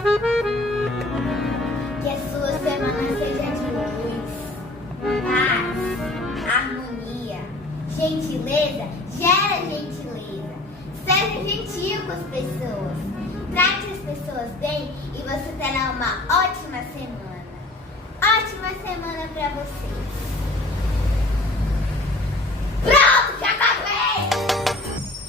Que a sua semana seja de luz, paz, harmonia, gentileza, gera gentileza. Seja gentil com as pessoas. Trate as pessoas bem e você terá uma ótima semana. Ótima semana para você.